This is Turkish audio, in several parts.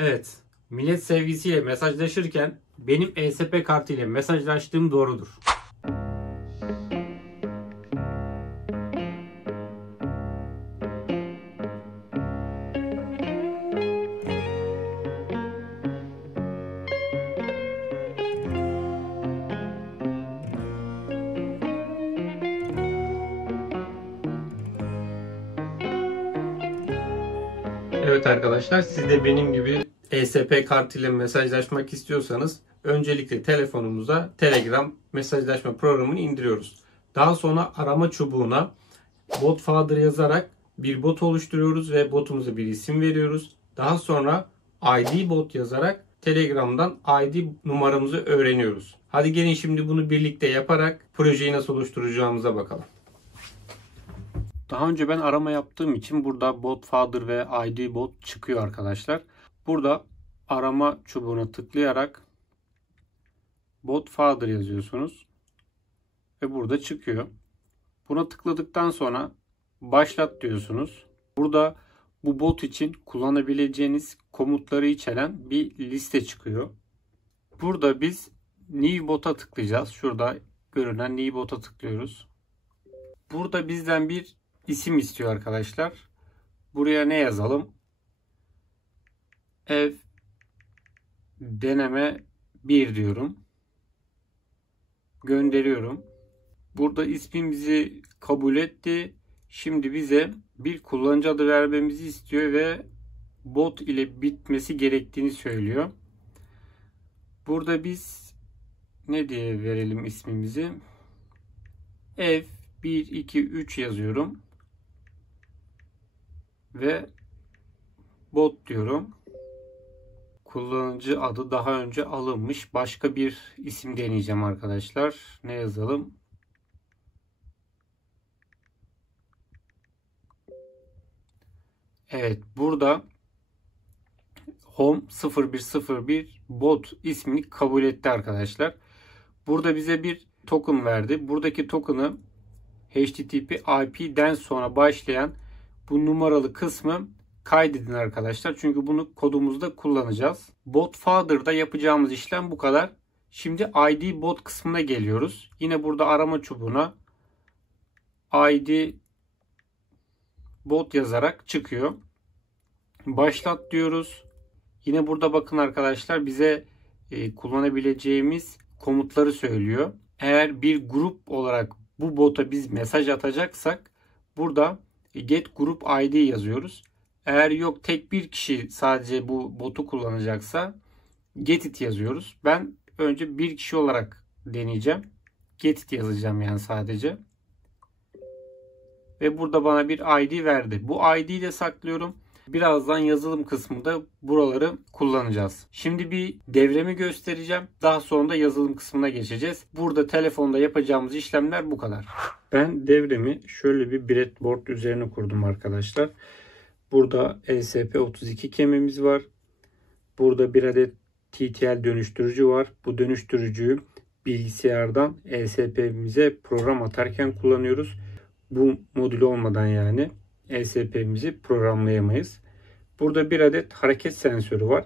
Evet, millet sevgisiyle mesajlaşırken benim ESP kartı ile mesajlaştığım doğrudur. Evet arkadaşlar, siz de benim gibi ESP kartı ile mesajlaşmak istiyorsanız öncelikle telefonumuza Telegram mesajlaşma programını indiriyoruz. Daha sonra arama çubuğuna Botfather yazarak bir bot oluşturuyoruz ve botumuza bir isim veriyoruz. Daha sonra ID bot yazarak Telegram'dan ID numaramızı öğreniyoruz. Hadi gelin şimdi bunu birlikte yaparak projeyi nasıl oluşturacağımıza bakalım. Daha önce ben arama yaptığım için burada Botfather ve ID bot çıkıyor arkadaşlar. Burada arama çubuğuna tıklayarak Botfather yazıyorsunuz ve burada çıkıyor. Buna tıkladıktan sonra başlat diyorsunuz. Burada bu bot için kullanabileceğiniz komutları içeren bir liste çıkıyor. Burada biz New Bot'a tıklayacağız. Şurada görünen New Bot'a tıklıyoruz. Burada bizden bir isim istiyor arkadaşlar. Buraya ne yazalım? Ev deneme 1 diyorum. Gönderiyorum. Burada ismimizi kabul etti. Şimdi bize bir kullanıcı adı vermemizi istiyor ve bot ile bitmesi gerektiğini söylüyor. Burada biz ne diye verelim ismimizi? Ev 1, 2, 3 yazıyorum. Ve bot diyorum. Kullanıcı adı daha önce alınmış. Başka bir isim deneyeceğim arkadaşlar. Ne yazalım? Evet, burada Home 0101 bot ismini kabul etti arkadaşlar. Burada bize bir token verdi. Buradaki token'ı HTTP IP'den sonra başlayan bu numaralı kısmı kaydedin arkadaşlar. Çünkü bunu kodumuzda kullanacağız. Botfather'da yapacağımız işlem bu kadar. Şimdi ID bot kısmına geliyoruz. Yine burada arama çubuğuna ID bot yazarak çıkıyor. Başlat diyoruz. Yine burada bakın arkadaşlar bize kullanabileceğimiz komutları söylüyor. Eğer bir grup olarak bu bota biz mesaj atacaksak burada get group ID yazıyoruz. Eğer yok tek bir kişi sadece bu botu kullanacaksa get it yazıyoruz. Ben önce bir kişi olarak deneyeceğim. Get it yazacağım yani sadece. Ve burada bana bir ID verdi. Bu ID'yi de saklıyorum. Birazdan yazılım kısmında buraları kullanacağız. Şimdi bir devremi göstereceğim. Daha sonra da yazılım kısmına geçeceğiz. Burada telefonda yapacağımız işlemler bu kadar. Ben devremi şöyle bir breadboard üzerine kurdum arkadaşlar. Burada ESP32 kemimiz var. Burada bir adet TTL dönüştürücü var. Bu dönüştürücüyü bilgisayardan ESP'mize program atarken kullanıyoruz. Bu modül olmadan yani ESP'mizi programlayamayız. Burada bir adet hareket sensörü var.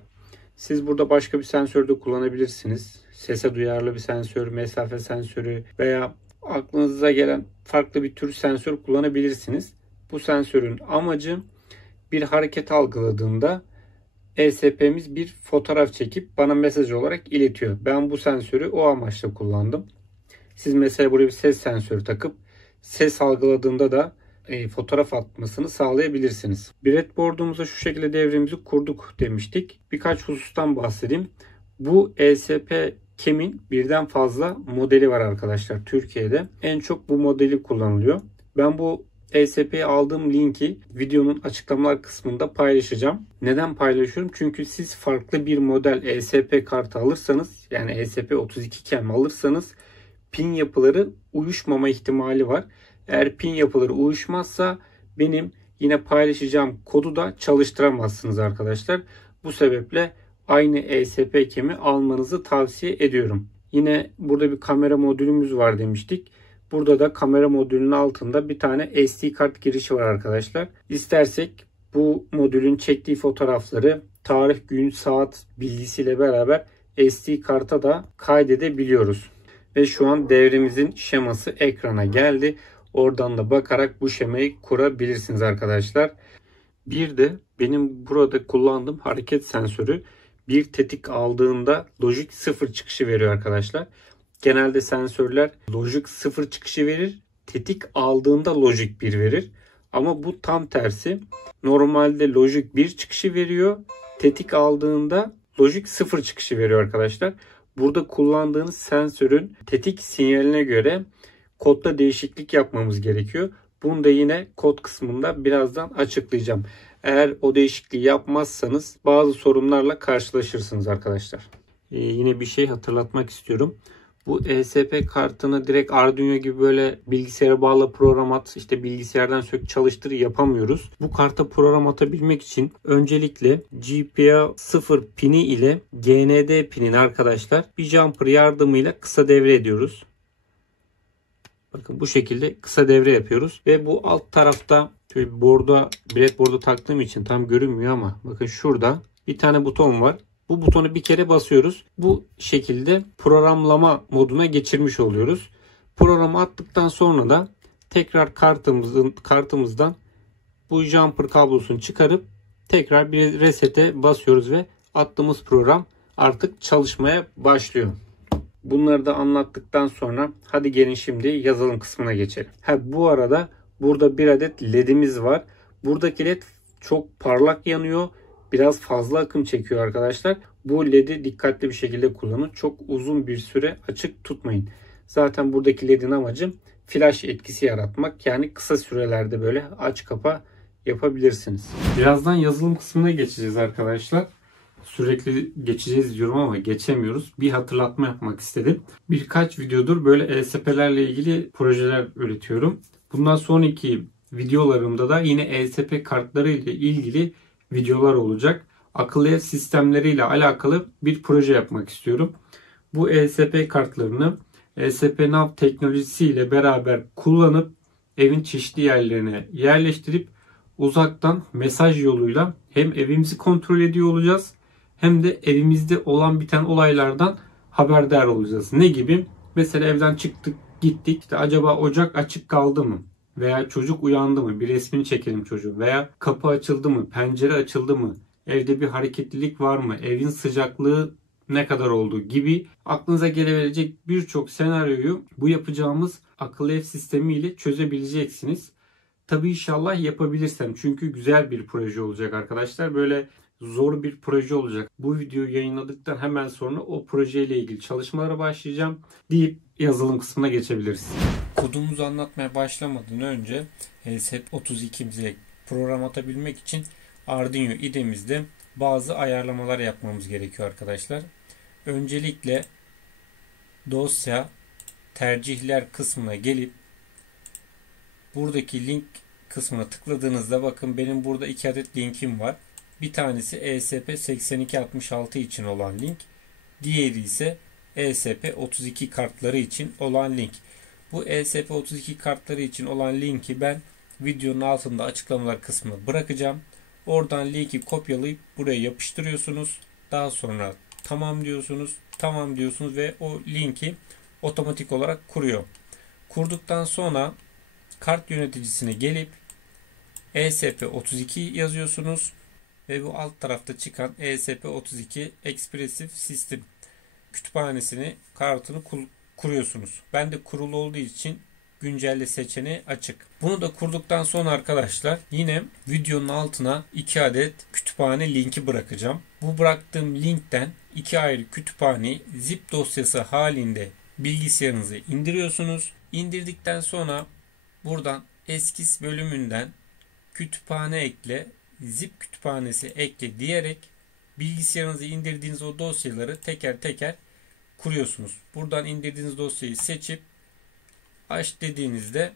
Siz burada başka bir sensör de kullanabilirsiniz. Sese duyarlı bir sensör, mesafe sensörü veya aklınıza gelen farklı bir tür sensör kullanabilirsiniz. Bu sensörün amacı bir hareket algıladığında ESP'miz bir fotoğraf çekip bana mesaj olarak iletiyor. Ben bu sensörü o amaçla kullandım. Siz mesela buraya bir ses sensörü takıp ses algıladığında da fotoğraf atmasını sağlayabilirsiniz. Breadboard'umuza şu şekilde devremizi kurduk demiştik. Birkaç husustan bahsedeyim. Bu ESP CAM'in birden fazla modeli var arkadaşlar Türkiye'de. En çok bu modeli kullanılıyor. Ben bu ESP'ye aldığım linki videonun açıklamalar kısmında paylaşacağım. Neden paylaşıyorum? Çünkü siz farklı bir model ESP kartı alırsanız yani ESP32 CAM alırsanız pin yapıları uyuşmama ihtimali var. Eğer pin yapıları uyuşmazsa benim yine paylaşacağım kodu da çalıştıramazsınız arkadaşlar. Bu sebeple aynı ESP CAM'i almanızı tavsiye ediyorum. Yine burada bir kamera modülümüz var demiştik. Burada da kamera modülünün altında bir tane SD kart girişi var arkadaşlar. İstersek bu modülün çektiği fotoğrafları tarih, gün, saat bilgisiyle beraber SD karta da kaydedebiliyoruz. Ve şu an devremizin şeması ekrana geldi. Oradan da bakarak bu şemayı kurabilirsiniz arkadaşlar. Bir de benim burada kullandığım hareket sensörü bir tetik aldığında Logic 0 çıkışı veriyor arkadaşlar. Genelde sensörler Logic 0 çıkışı verir. Tetik aldığında Logic 1 verir. Ama bu tam tersi. Normalde Logic 1 çıkışı veriyor. Tetik aldığında Logic 0 çıkışı veriyor arkadaşlar. Burada kullandığınız sensörün tetik sinyaline göre kodda değişiklik yapmamız gerekiyor. Bunu da yine kod kısmında birazdan açıklayacağım. Eğer o değişikliği yapmazsanız bazı sorunlarla karşılaşırsınız arkadaşlar. Yine bir şey hatırlatmak istiyorum. Bu ESP kartını direkt Arduino gibi böyle bilgisayara bağla program at, işte bilgisayardan sök çalıştır yapamıyoruz. Bu karta program atabilmek için öncelikle GPIO 0 pini ile GND pinini arkadaşlar bir jumper yardımıyla kısa devre ediyoruz. Bakın bu şekilde kısa devre yapıyoruz ve bu alt tarafta breadboard'a taktığım için tam görünmüyor ama bakın şurada bir tane buton var. Bu butonu bir kere basıyoruz. Bu şekilde programlama moduna geçirmiş oluyoruz. Programı attıktan sonra da tekrar kartımızdan bu jumper kablosunu çıkarıp tekrar bir resete basıyoruz ve attığımız program artık çalışmaya başlıyor. Bunları da anlattıktan sonra hadi gelin şimdi yazılım kısmına geçelim. Bu arada burada bir adet ledimiz var. Buradaki led çok parlak yanıyor. Biraz fazla akım çekiyor arkadaşlar. Bu ledi dikkatli bir şekilde kullanın. Çok uzun bir süre açık tutmayın. Zaten buradaki ledin amacı flash etkisi yaratmak. Yani kısa sürelerde böyle aç kapa yapabilirsiniz. Birazdan yazılım kısmına geçeceğiz arkadaşlar. Sürekli geçeceğiz diyorum ama geçemiyoruz. Bir hatırlatma yapmak istedim. Birkaç videodur böyle ESP'lerle ilgili projeler üretiyorum. Bundan sonraki videolarımda da yine ESP kartları ile ilgili videolar olacak. Akıllı ev sistemleriyle alakalı bir proje yapmak istiyorum. Bu ESP kartlarını ESP Nav teknolojisiyle beraber kullanıp evin çeşitli yerlerine yerleştirip uzaktan mesaj yoluyla hem evimizi kontrol ediyor olacağız hem de evimizde olan biten olaylardan haberdar olacağız. Ne gibi? Mesela evden çıktık, gittik. İşte acaba ocak açık kaldı mı? Veya çocuk uyandı mı? Bir resmini çekelim çocuğun. Veya kapı açıldı mı? Pencere açıldı mı? Evde bir hareketlilik var mı? Evin sıcaklığı ne kadar oldu gibi aklınıza gelebilecek birçok senaryoyu bu yapacağımız akıllı ev sistemi ile çözebileceksiniz. Tabii inşallah yapabilirsem. Çünkü güzel bir proje olacak arkadaşlar. Böyle zor bir proje olacak. Bu videoyu yayınladıktan hemen sonra o projeyle ilgili çalışmalara başlayacağım deyip yazılım kısmına geçebiliriz. Kodumuzu anlatmaya başlamadan önce ESP32'mize program atabilmek için Arduino IDE'mizde bazı ayarlamalar yapmamız gerekiyor arkadaşlar. Öncelikle dosya tercihler kısmına gelip buradaki link kısmına tıkladığınızda bakın benim burada 2 adet linkim var. Bir tanesi ESP8266 için olan link. Diğeri ise ESP32 kartları için olan link. Bu ESP32 kartları için olan linki ben videonun altında açıklamalar kısmına bırakacağım. Oradan linki kopyalayıp buraya yapıştırıyorsunuz. Daha sonra tamam diyorsunuz. Tamam diyorsunuz ve o linki otomatik olarak kuruyor. Kurduktan sonra kart yöneticisine gelip ESP32 yazıyorsunuz. Ve bu alt tarafta çıkan ESP32 Expressive System kütüphanesini, kartını kuruyorsunuz. Ben de kurulu olduğu için güncelle seçeneği açık. Bunu da kurduktan sonra arkadaşlar yine videonun altına 2 adet kütüphane linki bırakacağım. Bu bıraktığım linkten 2 ayrı kütüphaneyi zip dosyası halinde bilgisayarınıza indiriyorsunuz. İndirdikten sonra buradan eskiz bölümünden kütüphane ekle, zip kütüphanesi ekle diyerek bilgisayarınıza indirdiğiniz o dosyaları teker teker kuruyorsunuz. Buradan indirdiğiniz dosyayı seçip aç dediğinizde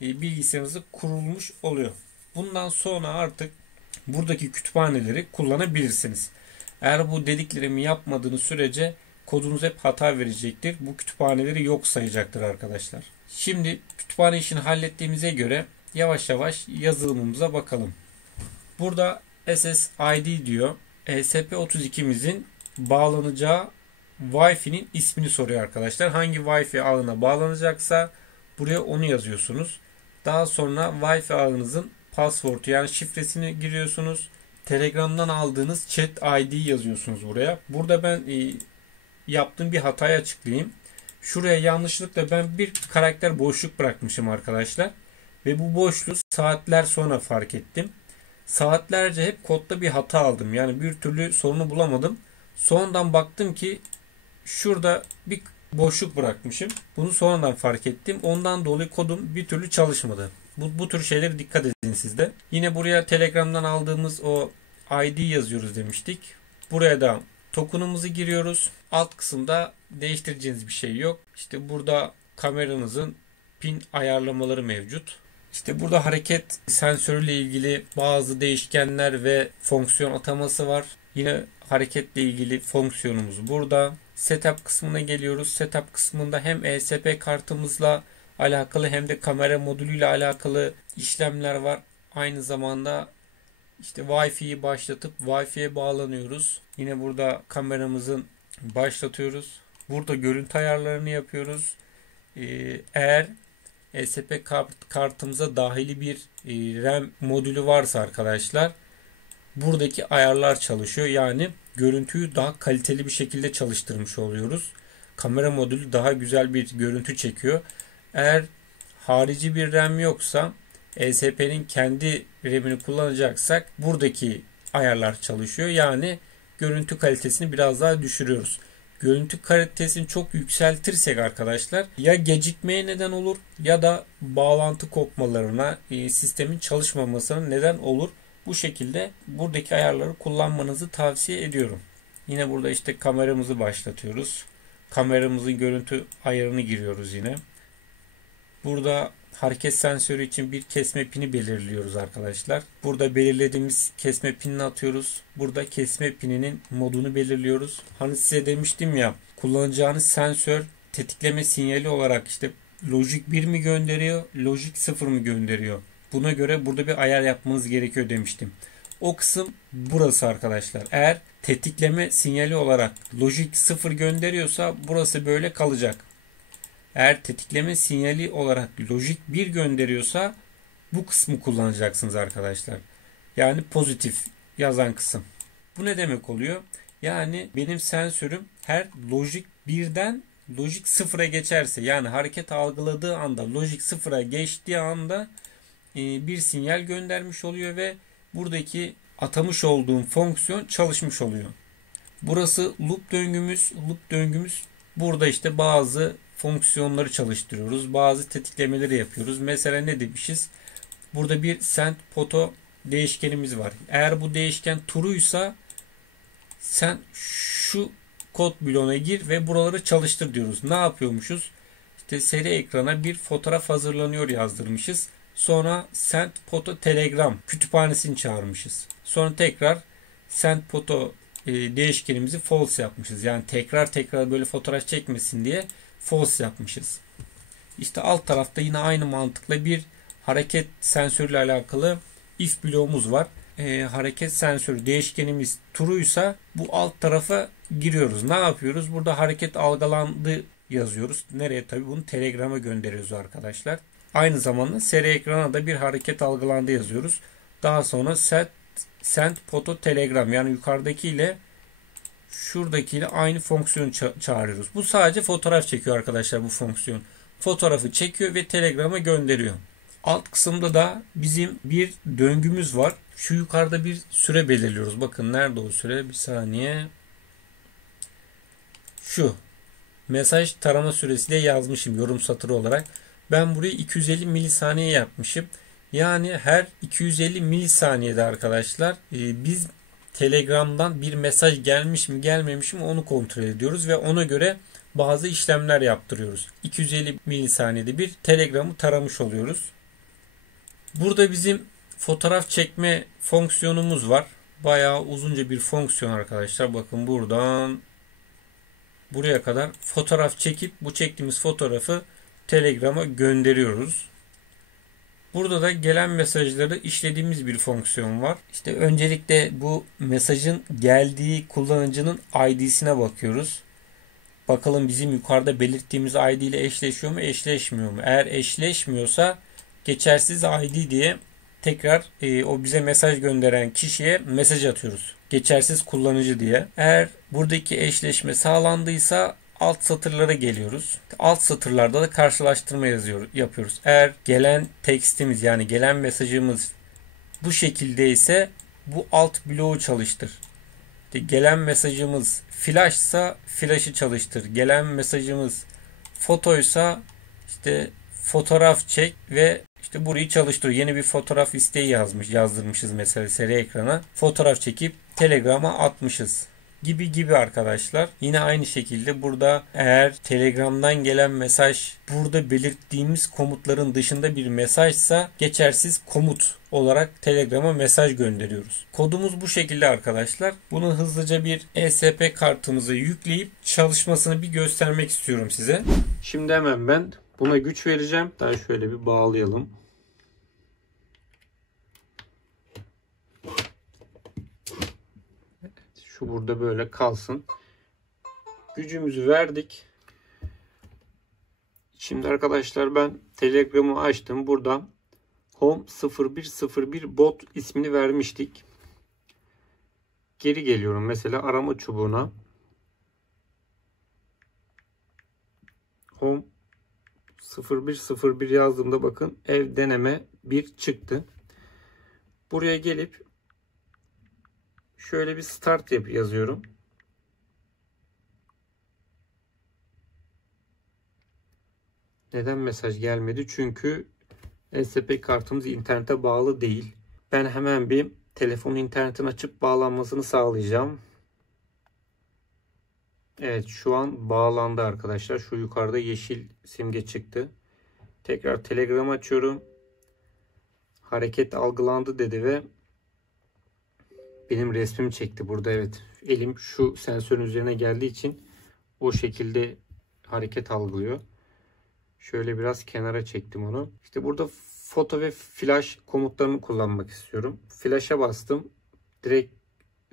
bilgisayarınızda kurulmuş oluyor. Bundan sonra artık buradaki kütüphaneleri kullanabilirsiniz. Eğer bu dediklerimi yapmadığınız sürece kodunuz hep hata verecektir. Bu kütüphaneleri yok sayacaktır arkadaşlar. Şimdi kütüphane işini hallettiğimize göre yavaş yavaş yazılımımıza bakalım. Burada SSID diyor. ESP32'mizin bağlanacağı Wi-Fi'nin ismini soruyor arkadaşlar. Hangi Wi-Fi ağına bağlanacaksa buraya onu yazıyorsunuz. Daha sonra Wi-Fi ağınızın password'u yani şifresini giriyorsunuz. Telegram'dan aldığınız chat ID yazıyorsunuz buraya. Burada ben yaptığım bir hatayı açıklayayım. Şuraya yanlışlıkla ben bir karakter boşluk bırakmışım arkadaşlar. Ve bu boşluğu saatler sonra fark ettim. Saatlerce hep kodda bir hata aldım. Yani bir türlü sorunu bulamadım. Sonradan baktım ki şurada bir boşluk bırakmışım. Bunu sonradan fark ettim. Ondan dolayı kodum bir türlü çalışmadı. Bu tür şeylere dikkat edin siz de. Yine buraya Telegram'dan aldığımız o ID yazıyoruz demiştik. Buraya da token'ımızı giriyoruz. Alt kısımda değiştireceğiniz bir şey yok. İşte burada kameranızın pin ayarlamaları mevcut. İşte burada hareket sensörüyle ilgili bazı değişkenler ve fonksiyon ataması var. Yine hareketle ilgili fonksiyonumuz burada. Setup kısmına geliyoruz. Setup kısmında hem ESP kartımızla alakalı hem de kamera modülüyle alakalı işlemler var. Aynı zamanda işte Wi-Fi'yi başlatıp Wi-Fi'ye bağlanıyoruz. Yine burada kameramızın başlatıyoruz. Burada görüntü ayarlarını yapıyoruz. Eğer ESP kartımıza dahili bir RAM modülü varsa arkadaşlar buradaki ayarlar çalışıyor. Yani görüntüyü daha kaliteli bir şekilde çalıştırmış oluyoruz. Kamera modülü daha güzel bir görüntü çekiyor. Eğer harici bir RAM yoksa ESP'nin kendi RAM'ini kullanacaksak buradaki ayarlar çalışıyor. Yani görüntü kalitesini biraz daha düşürüyoruz. Görüntü kalitesini çok yükseltirsek arkadaşlar ya gecikmeye neden olur ya da bağlantı kopmalarına, sistemin çalışmamasına neden olur. Bu şekilde buradaki ayarları kullanmanızı tavsiye ediyorum. Yine burada işte kameramızı başlatıyoruz. Kameramızın görüntü ayarını giriyoruz yine. Burada hareket sensörü için bir kesme pini belirliyoruz arkadaşlar. Burada belirlediğimiz kesme pinini atıyoruz. Burada kesme pininin modunu belirliyoruz. Hani size demiştim ya, kullanacağınız sensör tetikleme sinyali olarak işte Logic 1 mi gönderiyor, Logic 0 mı gönderiyor? Buna göre burada bir ayar yapmanız gerekiyor demiştim. O kısım burası arkadaşlar. Eğer tetikleme sinyali olarak Logic 0 gönderiyorsa burası böyle kalacak. Eğer tetikleme sinyali olarak Logic 1 gönderiyorsa bu kısmı kullanacaksınız arkadaşlar. Yani pozitif yazan kısım. Bu ne demek oluyor? Yani benim sensörüm her Logic 1'den Logic 0'a geçerse, yani hareket algıladığı anda Logic 0'a geçtiği anda bir sinyal göndermiş oluyor ve buradaki atamış olduğum fonksiyon çalışmış oluyor. Burası loop döngümüz. Loop döngümüz burada işte bazı fonksiyonları çalıştırıyoruz. Bazı tetiklemeleri yapıyoruz. Mesela ne demişiz? Burada bir send poto değişkenimiz var. Eğer bu değişken true'ysa sen şu kod bloğuna gir ve buraları çalıştır diyoruz. Ne yapıyormuşuz? İşte seri ekrana bir fotoğraf hazırlanıyor yazdırmışız. Sonra send poto telegram kütüphanesini çağırmışız. Sonra tekrar send poto değişkenimizi false yapmışız. Yani tekrar böyle fotoğraf çekmesin diye false yapmışız. İşte alt tarafta yine aynı mantıkla bir hareket sensörüyle alakalı if bloğumuz var. Hareket sensörü değişkenimiz true'ysa bu alt tarafa giriyoruz. Ne yapıyoruz? Burada hareket algılandı yazıyoruz. Nereye? Tabii bunu Telegram'a gönderiyoruz arkadaşlar. Aynı zamanda seri ekrana da bir hareket algılandı yazıyoruz. Daha sonra send poto telegram, yani yukarıdaki ile şuradaki ile aynı fonksiyonu çağırıyoruz. Bu sadece fotoğraf çekiyor arkadaşlar bu fonksiyon. Fotoğrafı çekiyor ve Telegram'a gönderiyor. Alt kısımda da bizim bir döngümüz var. Şu yukarıda bir süre belirliyoruz. Bakın nerede o süre? Bir saniye. Şu. Mesaj tarama süresi de yazmışım yorum satırı olarak. Ben burayı 250 milisaniye yapmışım. Yani her 250 milisaniyede arkadaşlar biz Telegram'dan bir mesaj gelmiş mi gelmemiş mi onu kontrol ediyoruz ve ona göre bazı işlemler yaptırıyoruz. 250 milisaniyede bir Telegram'ı taramış oluyoruz. Burada bizim fotoğraf çekme fonksiyonumuz var. Bayağı uzunca bir fonksiyon arkadaşlar. Bakın buradan buraya kadar fotoğraf çekip bu çektiğimiz fotoğrafı Telegram'a gönderiyoruz. Burada da gelen mesajları işlediğimiz bir fonksiyon var. İşte öncelikle bu mesajın geldiği kullanıcının ID'sine bakıyoruz. Bakalım bizim yukarıda belirttiğimiz ID ile eşleşiyor mu, eşleşmiyor mu? Eğer eşleşmiyorsa geçersiz ID diye tekrar o bize mesaj gönderen kişiye mesaj atıyoruz. Geçersiz kullanıcı diye. Eğer buradaki eşleşme sağlandıysa alt satırlara geliyoruz. Alt satırlarda da karşılaştırma yapıyoruz. Eğer gelen tekstimiz yani gelen mesajımız bu şekilde ise bu alt bloğu çalıştır. Gelen mesajımız flashsa flash'ı çalıştır. Gelen mesajımız fotoysa işte fotoğraf çek ve işte burayı çalıştır. Yeni bir fotoğraf isteği yazdırmışız mesela seri ekrana. Fotoğraf çekip Telegram'a atmışız. Gibi arkadaşlar. Yine aynı şekilde burada eğer Telegram'dan gelen mesaj burada belirttiğimiz komutların dışında bir mesajsa geçersiz komut olarak Telegram'a mesaj gönderiyoruz. Kodumuz bu şekilde arkadaşlar. Bunu hızlıca bir ESP kartımıza yükleyip çalışmasını bir göstermek istiyorum size. Şimdi hemen ben buna güç vereceğim. Daha şöyle bir bağlayalım. Şu burada böyle kalsın. Gücümüzü verdik. Şimdi arkadaşlar ben Telegram'ı açtım. Buradan Home 0101 bot ismini vermiştik. Geri geliyorum mesela arama çubuğuna. Home 0101 yazdığımda bakın ev deneme 1 çıktı. Buraya gelip şöyle bir start yazıyorum. Neden mesaj gelmedi? Çünkü ESP kartımız internete bağlı değil. Ben hemen bir telefon internetin açıp bağlanmasını sağlayacağım. Evet şu an bağlandı arkadaşlar. Şu yukarıda yeşil simge çıktı. Tekrar Telegram açıyorum. Hareket algılandı dedi ve benim resmimi çekti burada. Evet elim şu sensörün üzerine geldiği için o şekilde hareket algılıyor. Şöyle biraz kenara çektim onu. İşte burada foto ve flash komutlarını kullanmak istiyorum. Flash'a bastım. Direkt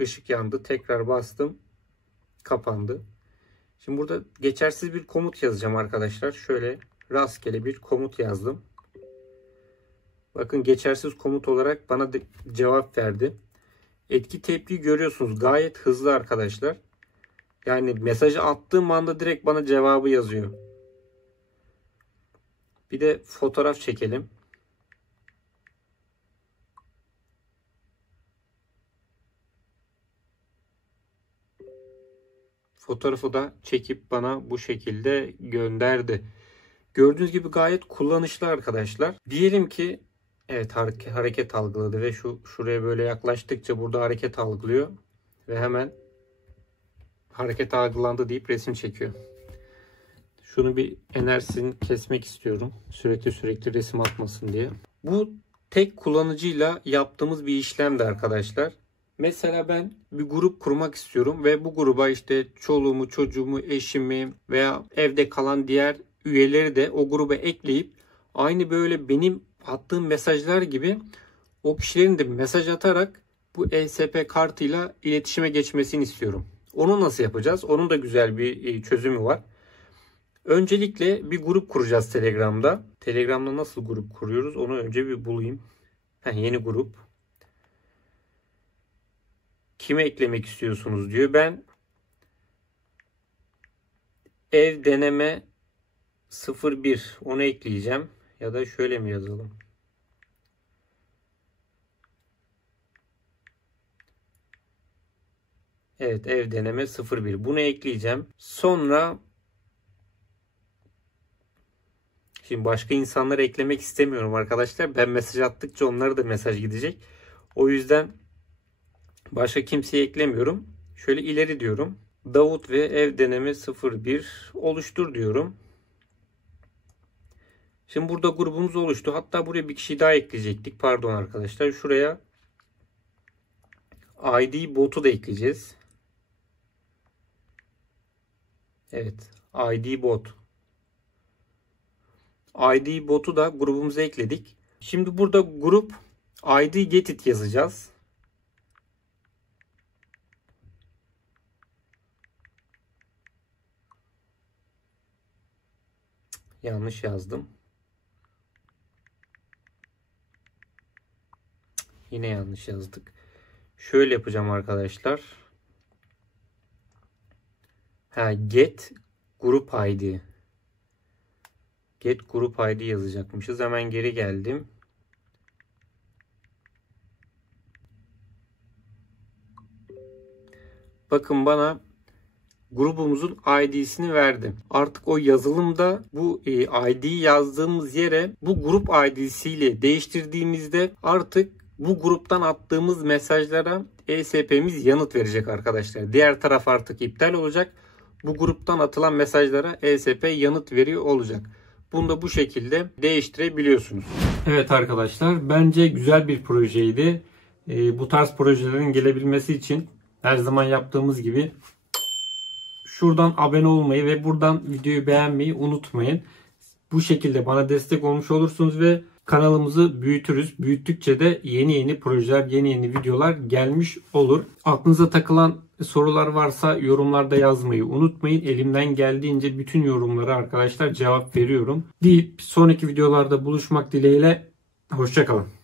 ışık yandı. Tekrar bastım. Kapandı. Şimdi burada geçersiz bir komut yazacağım arkadaşlar. Şöyle rastgele bir komut yazdım. Bakın geçersiz komut olarak bana cevap verdi. Etki tepki görüyorsunuz. Gayet hızlı arkadaşlar. Yani mesajı attığım anda direkt bana cevabı yazıyor. Bir de fotoğraf çekelim. Fotoğrafı da çekip bana bu şekilde gönderdi. Gördüğünüz gibi gayet kullanışlı arkadaşlar. Diyelim ki evet hareket algıladı ve şuraya böyle yaklaştıkça burada hareket algılıyor ve hemen hareket algılandı deyip resim çekiyor. Şunu bir enerjisini kesmek istiyorum. Sürekli resim atmasın diye. Bu tek kullanıcıyla yaptığımız bir işlemdi arkadaşlar. Mesela ben bir grup kurmak istiyorum ve bu gruba işte çoluğumu, çocuğumu, eşimi veya evde kalan diğer üyeleri de o gruba ekleyip aynı böyle benim attığım mesajlar gibi o kişilerin de mesaj atarak bu ESP kartıyla iletişime geçmesini istiyorum. Onu nasıl yapacağız? Onun da güzel bir çözümü var. Öncelikle bir grup kuracağız Telegram'da. Telegram'da nasıl grup kuruyoruz? Onu önce bir bulayım. Yeni grup. Kime eklemek istiyorsunuz diyor. Ben ev deneme 01 onu ekleyeceğim. Ya da şöyle mi yazalım? Evet ev deneme 01. Bunu ekleyeceğim. Sonra şimdi başka insanları eklemek istemiyorum arkadaşlar. Ben mesaj attıkça onlara da mesaj gidecek. O yüzden başka kimseyi eklemiyorum. Şöyle ileri diyorum. Davut ve ev deneme 01 oluştur diyorum. Şimdi burada grubumuz oluştu. Hatta buraya bir kişi daha ekleyecektik. Pardon arkadaşlar. Şuraya ID botu da ekleyeceğiz. Evet. ID bot. ID botu da grubumuza ekledik. Şimdi burada grup ID getit yazacağız. Yanlış yazdım. Yine yanlış yazdık. Şöyle yapacağım arkadaşlar. Get grup ID. Get grup ID yazacakmışız. Hemen geri geldim. Bakın bana grubumuzun ID'sini verdi. Artık o yazılımda bu ID'yi yazdığımız yere bu grup ID'siyle değiştirdiğimizde artık bu gruptan attığımız mesajlara ESP'miz yanıt verecek arkadaşlar. Diğer taraf artık iptal olacak. Bu gruptan atılan mesajlara ESP yanıt veriyor olacak. Bunu da bu şekilde değiştirebiliyorsunuz. Evet arkadaşlar, bence güzel bir projeydi. Bu tarz projelerin gelebilmesi için her zaman yaptığımız gibi şuradan abone olmayı ve buradan videoyu beğenmeyi unutmayın. Bu şekilde bana destek olmuş olursunuz ve kanalımızı büyütürüz. Büyüttükçe de yeni projeler, yeni videolar gelmiş olur. Aklınıza takılan sorular varsa yorumlarda yazmayı unutmayın. Elimden geldiğince bütün yorumlara arkadaşlar cevap veriyorum. Deyip sonraki videolarda buluşmak dileğiyle. Hoşça kalın.